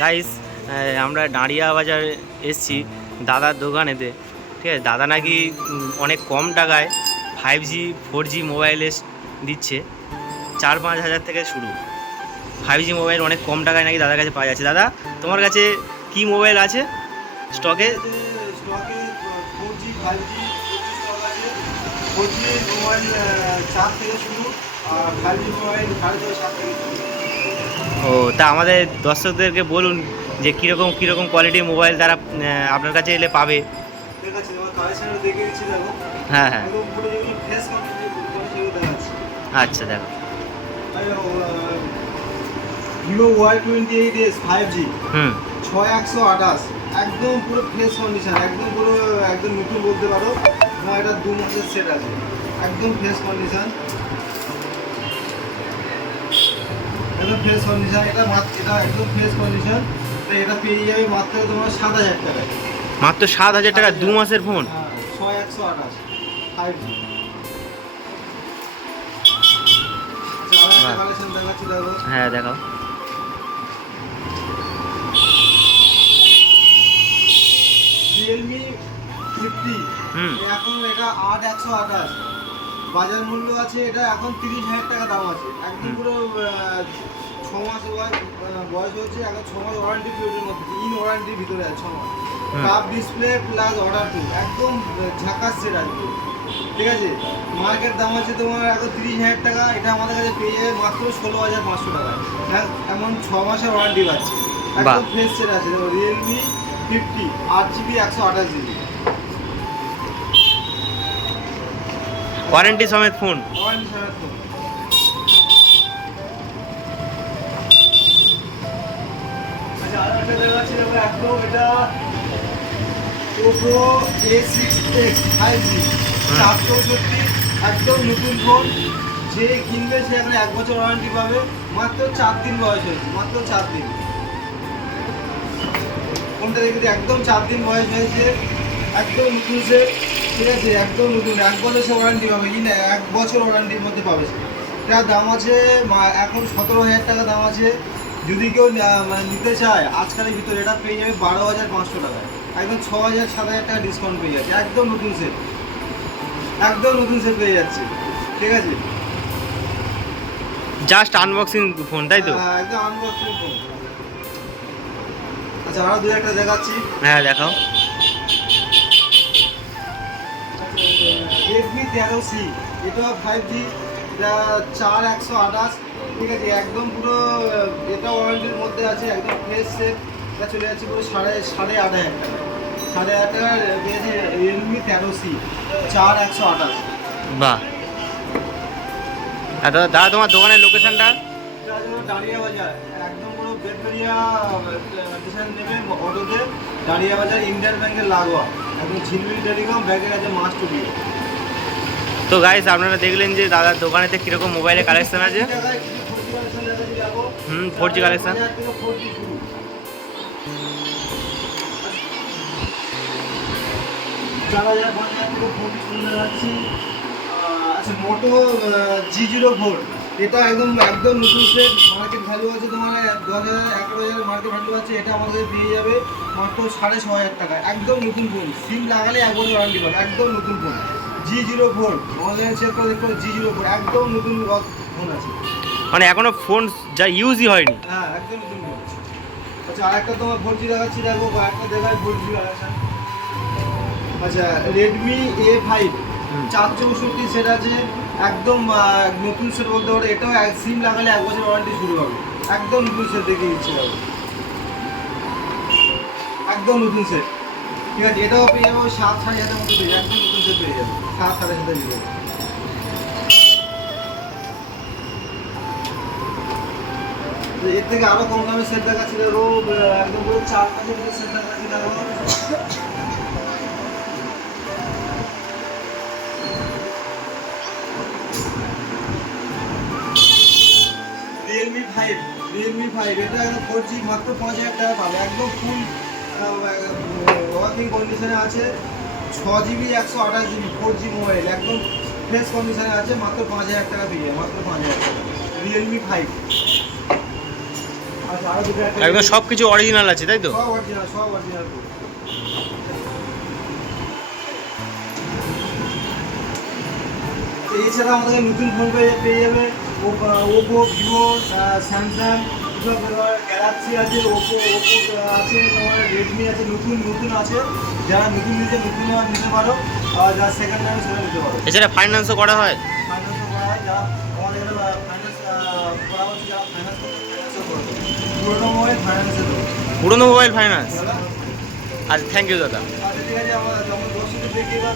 Guys, আমরা ডাঁড়িয়া বাজার এসছি দাদার দোকানেতে। ঠিক আছে, দাদা নাকি অনেক কম টাকায় 5G 4G মোবাইল দিচ্ছে। 4-5 হাজার থেকে শুরু 5G মোবাইল অনেক কম টাকায় নাকি দাদার কাছে পাওয়া যাচ্ছে। দাদা, তোমার কাছে কি মোবাইল আছে স্টকে? স্টকে 4G 5G স্টক আছে। 4G মোবাইল 4 থেকে শুরু, আর 5G মোবাইল 7.5 থেকে শুরু। ও, তা আমাদের দর্শকদেরকে বলুন যে কীরকম কোয়ালিটির মোবাইল তারা আপনার কাছে এলে পাবে। ঠিক আছে, তোমার কালেকশন দেখে দিচ্ছি, দেখো। হ্যাঁ হ্যাঁ, একদম পুরো যেগুলো ফ্রেশ কন্ডিশনে সেগুলো দেখাচ্ছি। আচ্ছা দেখো। ভিভো Y28s 5G হুম 6128, একদম পুরো ফ্রেশ কন্ডিশন, একদম নতুন বলতে পারো। আমার এটা 2 মাসের সেট আছে, একদম ফ্রেশ কন্ডিশন, এটা একদম ফ্রেশ কন্ডিশন। তো এটা পেয়ে যাবে মাত্র তোমার 7000 টাকায়। মাত্র 7,000 টাকা 2 মাসের ফোন? হ্যাঁ, 6128 5G। কালেকশন দেখাচ্ছি, দেখো। হ্যাঁ দেখাও। রিয়েলমি 50, এখন এটা 8128 বাজার মূল্য আছে। এটা এখন 30,000 টাকা দাম আছে। একদম পুরো 6 মাস বয়স হচ্ছে, এখন 6 মাস ওয়ারেন্টি পিরিয়ডের মধ্যে, ইন ওয়ারেন্টির ভিতরে আছে 6 মাস। Cup display plus order two, একদম ঝাকাস সেট আছে। ঠিক আছে, মার্কেট দাম আছে তোমার এখন 30,000 টাকা, এটা আমাদের কাছে পেয়ে যাবে মাত্র 16,500 টাকায়। এমন 6 মাসের ওয়ারেন্টি পাচ্ছে, একদম ফ্রেশ সেট আছে। দেখো, রিয়েলমি 50 8GB 128GB ওয়ারেন্টি সমেত ফোন। ওয়ারেন্টি সমেত ফোন। আচ্ছা, আরেকটা দেখাচ্ছি, দেখো। একদম এটা Oppo A6X 5G 464, একদম নতুন ফোন। যে কিনবে সে এখন 1 বছর ওয়ারেন্টি পাবে। মাত্র 4 দিন বয়স হয়েছে, মাত্র 4 দিন। ফোনটা দেখে একদম 4 দিন বয়স হয়েছে, একদম নতুন সেট। ঠিক আছে, একদম নতুন, 1 বছর সে ওয়ারেন্টি পাবে, কি না 1 বছর ওয়ারেন্টির মধ্যে পাবে সে। এটার দাম আছে এখন 17,000 টাকা দাম আছে। যদি কেউ নিতে চায় আজকালের ভিতরে, এটা পেয়ে যাবে 12,500 টাকায়। একদম 6,000-7,000 টাকা ডিসকাউন্ট পেয়ে যাচ্ছে, একদম নতুন সেট, একদম নতুন সেট পেয়ে যাচ্ছে। ঠিক আছে, জাস্ট আনবক্সিং ফোন, তাই তো? একদম আনবক্সিং ফোন। আচ্ছা, আরো 2-1টা দেখাচ্ছি। হ্যাঁ দেখাও। Redmi 13C, এটা 5G, এটা 4128। ঠিক আছে, একদম পুরো এটা ওয়ারেন্টির মধ্যে আছে, একদম ফ্রেশ সেট। এটা চলে যাচ্ছে পুরো 8,500 টাকা। 8,500 টাকার পেয়েছে Redmi 13C 4128। বাহ। দাদা, তোমার দোকানের লোকেশনটা? এটা হলো ডালিয়া বাজার, একদম পুরো বেতবেরিয়া স্টেশন নেবে অটোতে, ডালিয়া বাজার ইন্ডিয়ান ব্যাংকের লাগোয়া, একদম ঝিলমিল টেলিকম ব্যাংকের আছে মাস টুপি। তো গাইস, আপনারা দেখলেন যে দাদার দোকানেতে কিরকম মোবাইলের কালেকশন আছে। 4G collection. আচ্ছা, মোটো G04, এটা একদম নতুন সেট। মার্কেট ভ্যালু আছে তোমার 10,000-11,000 মার্কেট ভ্যালু আছে। এটা আমাদের পেয়ে যাবে মাত্র 6,500 টাকায়, একদম নতুন ফোন। সিম লাগালে 1 বছর ওয়ারেন্টি পাবে, একদম নতুন ফোন। G04, অনলাইন চেক করে দেখো, G04 একদম নতুন ফোন আছে, মানে এখনো ফোন যা ইউজই হয়নি। হ্যাঁ একদম নতুন ফোন। আচ্ছা, আরেকটা তোমার 4G দেখাচ্ছি, দেখো। একটা দেখায় 4G কালেকশন। আচ্ছা, রেডমি A5 464 সেট আছে, একদম নতুন সেট বলতে পারো। এটাও সিম লাগালে 1 বছর ওয়ারেন্টি শুরু হবে, একদম নতুন সেট দেখে দিচ্ছি, দেখো। একদম নতুন সেট। ঠিক আছে, এটাও পেয়ে যাবো 7-7,500 মতো পেয়ে যাবে, একদম নতুন সেট পেয়ে যাবে 7-7,500 দিকে। এর থেকে আরো কম দামের সেট দেখাচ্ছি, দেখো। একদম পুরো 4-5 হাজার সেট দেখাচ্ছি, দেখো। রিয়েলমি 5, এটা একদম 4G, মাত্র 5,000 টাকা পাবে, একদম ফুল ওয়ার্কিং কন্ডিশনে আছে। 6GB 128GB 4G মোবাইল, একদম ফ্রেশ কন্ডিশনে আছে, মাত্র 5,000 টাকা পেয়ে যাবে, মাত্র 5,000 টাকা। রিয়েলমি 5। আচ্ছা আরো দুটো একটা একদম সব কিছু অরিজিনাল আছে তাই তো? সব অরিজিনাল, সব অরিজিনাল। এছাড়া আমাদের নতুন ফোন পেয়ে যাবে ওপো, ভিভো, স্যামসাং, এসব গ্যালাক্সি আছে, ওপো আছে, তোমার রেডমি আছে, নতুন নতুন আছে। যারা নতুন নতুন নিতে পারো, আর যারা সেকেন্ড হ্যান্ড সেটা নিতে পারো। এছাড়া ফাইন্যান্সও করা হয়? ফাইন্যান্সও করা হয়, যারা আমাদের ফাইন্যান্স করা হচ্ছে, যারা ফাইন্যান্স করতে ফাইন্যান্সও করে দেবে। পুরোনো মোবাইল ফাইন্যান্সে দেবে। পুরোনো মোবাইল ফাইন্যান্স? আচ্ছা, থ্যাংক ইউ দাদা। আচ্ছা ঠিক আছে, আমরা যখন দর্শকে দেখিয়ে দাও,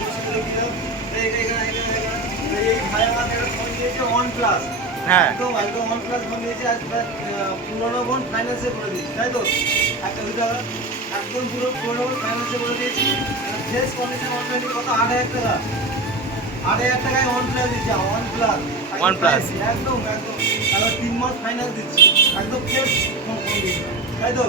এই ভাই আমার একটা ফোন দিয়েছে OnePlus। হ্যাঁ। একদম OnePlus ফোন দিয়েছে, আর পুরোনো ফোন ফাইন্যান্সে করে দিয়েছি, তাই তো? একটা দুটো একদম পুরো পুরোনো ফোন ফাইন্যান্সে করে দিয়েছি। ফ্রেশ কন্ডিশন অনলাইনে কত? 8,000 টাকা। 8,000 টাকায় OnePlus দিচ্ছি, OnePlus। OnePlus। একদম একদম। তারপর 3 মাস ফাইন্যান্স দিচ্ছি, একদম ফ্রেশ ফোন দিচ্ছি, তাই তো?